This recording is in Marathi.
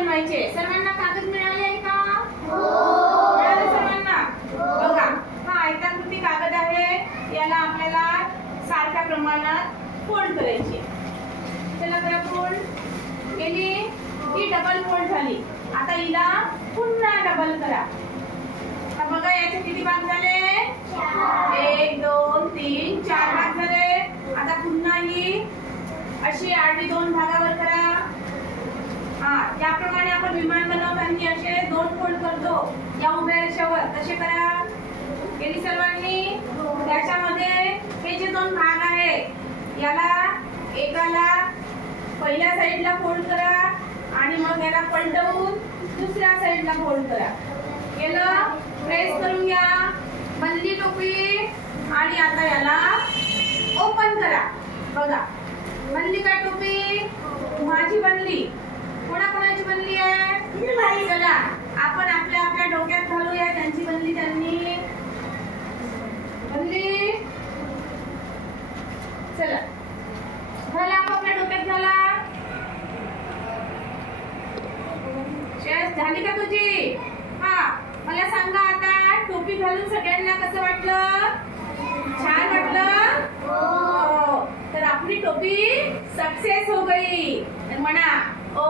बनवायचे. सर्वांना कागद मिळाले आहे का? मिळाले सर्वांना? बघा, हा आयताकृती कागद आहे. याला आपल्याला सारख्या प्रमाणात फोल्ड करायची. चला करा फोल्ड. केली ही डबल फोल्ड झाली. आता हिला पुन्हा डबल करा. आता बघा याचे किती भाग झाले? 1 2 3 4 भाग झाले. आता पुन्हा ही अशी आडवी 2 भागावर करा. याप्रमाणे आपण विमान बनवताना असे 2 फोल्ड करतो या उभ्या रेषेवर. तसे करा. केली सर्वांनी? त्याच्यामध्ये हे जे 2 भाग आहे याला एकाला पहिल्या साईडला फोल्ड करा आणि मग याला पलटवून दुसऱ्या साईडला फोल्ड करा. केलं? प्रेस करून घ्या. बनली टोपी. आणि आता याला ओपन करा. बघा बनली का टोपी? माझी बनली. कोणाकोणाची बनली आहे? चला आपण आपल्या आपल्या डोक्यात घालूया. त्यांची बनली त्यांनी बनली. चला घाला आपल्या डोक्यात घाला. झाली का तुझी? मला सांगा आता टोपी घालून सगळ्यांना कसं वाटलं? छान वाटलं? हो. तर आपली टोपी सक्सेस हो गई. म्हणा ओ